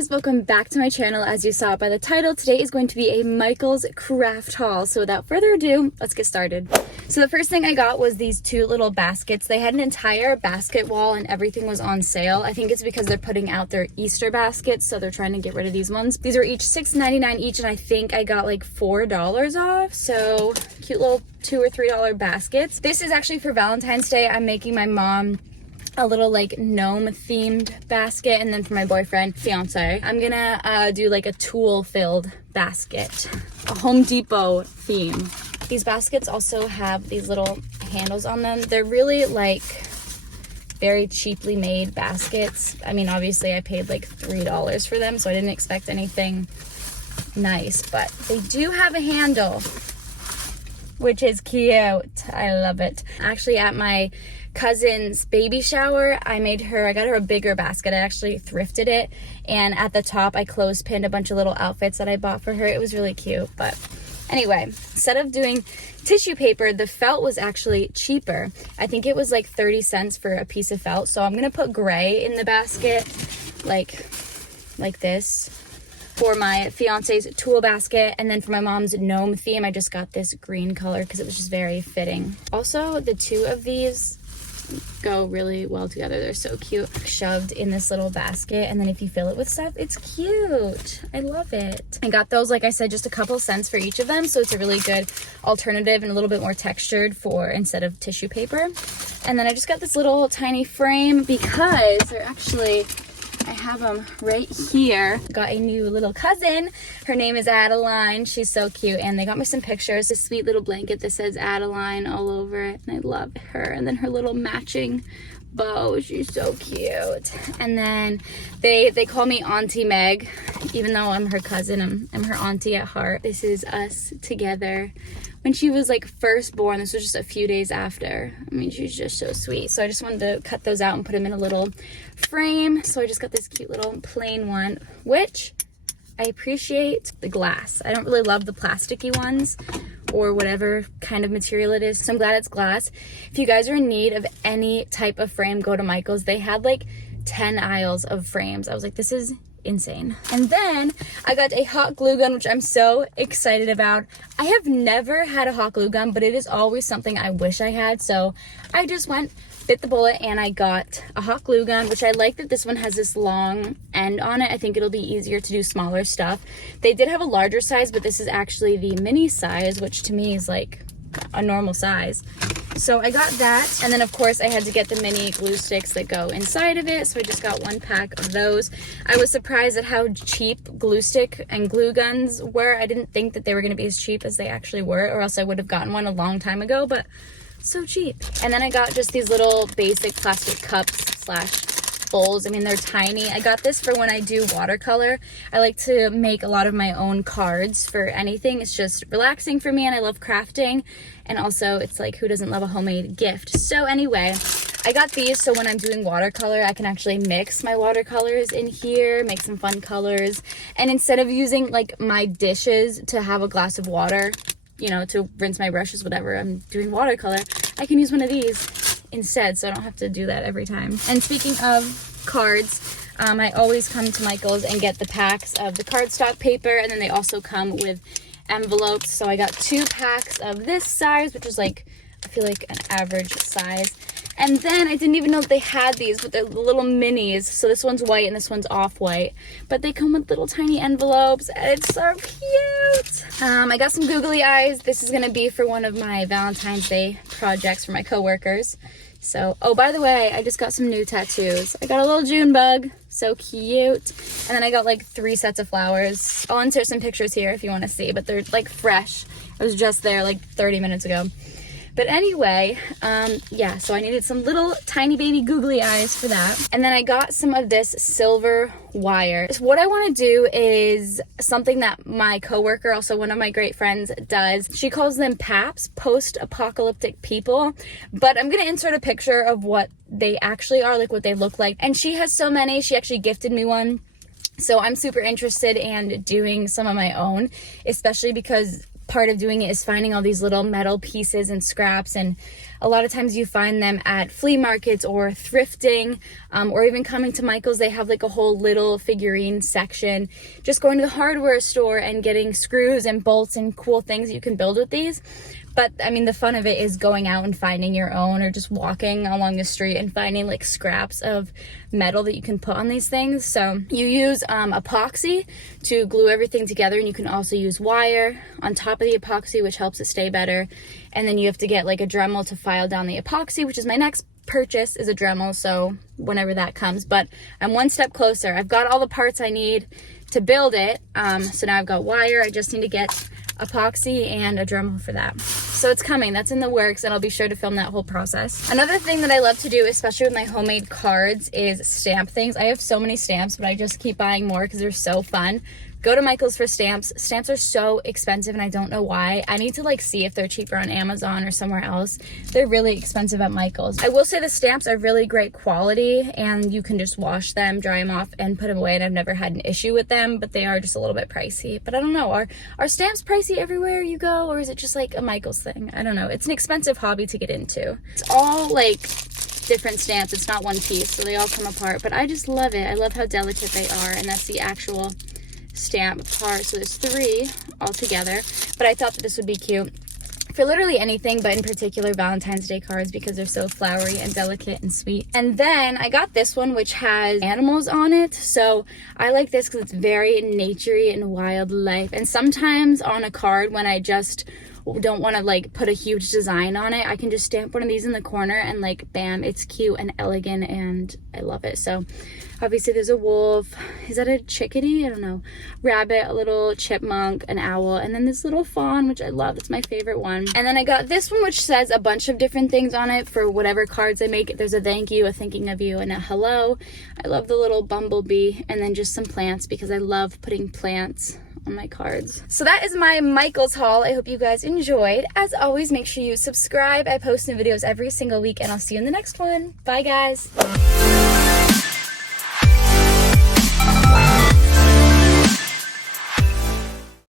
guys, welcome back to my channel. As you saw by the title, today is going to be a Michael's craft haul. So without further ado, let's get started. So the first thing I got was these two little baskets. They had an entire basket wall and everything was on sale. I think it's because they're putting out their Easter baskets, so they're trying to get rid of these ones. These are each $6.99 each, and I think I got like $4 off. So cute little $2 or $3 baskets. This is actually for Valentine's Day. I'm making my mom a little like gnome themed basket, and then for my boyfriend, fiance, I'm gonna do like a tool filled basket, a Home Depot theme. These baskets also have these little handles on them. They're really like very cheaply made baskets. I mean, obviously I paid like $3 for them, so I didn't expect anything nice, but they do have a handle, which is cute. I love it. Actually, at my cousin's baby shower, I got her a bigger basket. I actually thrifted it, and at the top I clothespined a bunch of little outfits that I bought for her. It was really cute. But anyway, instead of doing tissue paper, the felt was actually cheaper. I think it was like 30 cents for a piece of felt. So I'm gonna put gray in the basket, like this, for my fiance's tool basket. And then for my mom's gnome theme, I just got this green color because it was just very fitting. Also, the two of these go really well together. They're so cute, shoved in this little basket, and then if you fill it with stuff, it's cute. I love it. I got those, like I said, just a couple cents for each of them, so it's a really good alternative and a little bit more textured for instead of tissue paper. And then I just got this little tiny frame because they're actually, I have them right here. Got a new little cousin. Her name is Adeline. She's so cute. And they got me some pictures. This sweet little blanket that says Adeline all over it. And I love her. And then her little matching bow. She's so cute. And then they call me Auntie Meg. Even though I'm her cousin, I'm her auntie at heart. This is us together when she was like first born. This was just a few days after. I mean, she's just so sweet. So I just wanted to cut those out and put them in a little frame. So I just got this cute little plain one, which I appreciate the glass. I don't really love the plasticky ones or whatever kind of material it is, so I'm glad it's glass. If you guys are in need of any type of frame, go to Michael's. They had like 10 aisles of frames. I was like, this is insane. And then I got a hot glue gun, which I'm so excited about. I have never had a hot glue gun, but it is always something I wish I had, so I just bit the bullet and I got a hot glue gun, which I like that this one has this long end on it. I think it'll be easier to do smaller stuff. They did have a larger size, but this is actually the mini size, which to me is like a normal size. So I got that, and then of course I had to get the mini glue sticks that go inside of it, so I just got one pack of those. I was surprised at how cheap glue stick and glue guns were. I didn't think that they were going to be as cheap as they actually were, or else I would have gotten one a long time ago, but so cheap. And then I got just these little basic plastic cups / bowls. I mean, they're tiny. I got this for when I do watercolor. I like to make a lot of my own cards for anything. It's just relaxing for me, and I love crafting, and also it's like, who doesn't love a homemade gift? So anyway, I got these so when I'm doing watercolor, I can actually mix my watercolors in here, make some fun colors, and instead of using like my dishes to have a glass of water, you know, to rinse my brushes, whatever, I'm doing watercolor, I can use one of these instead, so I don't have to do that every time. And speaking of cards, I always come to Michael's and get the packs of the cardstock paper, and then they also come with envelopes. So I got 2 packs of this size, which is like, I feel like an average size. And then I didn't even know that they had these, but they're the little minis. So this one's white and this one's off-white. But they come with little tiny envelopes, and it's so cute. I got some googly eyes. This is going to be for one of my Valentine's Day projects for my coworkers. So, oh, by the way, I just got some new tattoos. I got a little June bug. So cute. And then I got like 3 sets of flowers. I'll insert some pictures here if you want to see, but they're like fresh. I was just there like 30 minutes ago. But anyway, yeah, so I needed some little tiny baby googly eyes for that. And then I got some of this silver wire. So what I want to do is something that my coworker, also one of my great friends, does. She calls them PAPs, post-apocalyptic people. But I'm going to insert a picture of what they actually are, like what they look like. And she has so many. She actually gifted me one. So I'm super interested in doing some of my own, especially because part of doing it is finding all these little metal pieces and scraps, and a lot of times you find them at flea markets or thrifting, or even coming to Michael's. They have like a whole little figurine section. Just going to the hardware store and getting screws and bolts and cool things that you can build with these. But I mean, the fun of it is going out and finding your own, or just walking along the street and finding like scraps of metal that you can put on these things. So you use epoxy to glue everything together, and you can also use wire on top of the epoxy, which helps it stay better. And then you have to get like a Dremel to file down the epoxy, which is my next purchase, is a Dremel, so whenever that comes. But I'm one step closer. I've got all the parts I need to build it. So now I've got wire. I just need to get epoxy and a Dremel for that. So it's coming, that's in the works, and I'll be sure to film that whole process. Another thing that I love to do, especially with my homemade cards, is stamp things. I have so many stamps, but I just keep buying more because they're so fun. Go to Michael's for stamps. Stamps are so expensive, and I don't know why. I need to like see if they're cheaper on Amazon or somewhere else. They're really expensive at Michael's. I will say the stamps are really great quality, and you can just wash them, dry them off, and put them away, and I've never had an issue with them, but they are just a little bit pricey. But I don't know, are stamps pricey everywhere you go, or is it just like a Michael's thing? I don't know. It's an expensive hobby to get into. It's all like different stamps. It's not one piece, so they all come apart, but I just love it. I love how delicate they are, and that's the actual stamp part. So there's 3 altogether, but I thought that this would be cute for literally anything, but in particular Valentine's Day cards, because they're so flowery and delicate and sweet. And then I got this one, which has animals on it. So I like this because it's very naturey and wildlife. And sometimes on a card, when I just don't want to like put a huge design on it, I can just stamp one of these in the corner, and like bam, it's cute and elegant, and I love it. So obviously there's a wolf. Is that a chickadee? I don't know. Rabbit, a little chipmunk, an owl, and then this little fawn, which I love. It's my favorite one. And then I got this one, which says a bunch of different things on it for whatever cards I make. There's a thank you, a thinking of you, and a hello. I love the little bumblebee, and then just some plants, because I love putting plants on my cards. So that is my Michael's haul. I hope you guys enjoyed. As always, make sure you subscribe. I post new videos every single week, and I'll see you in the next one. Bye, guys.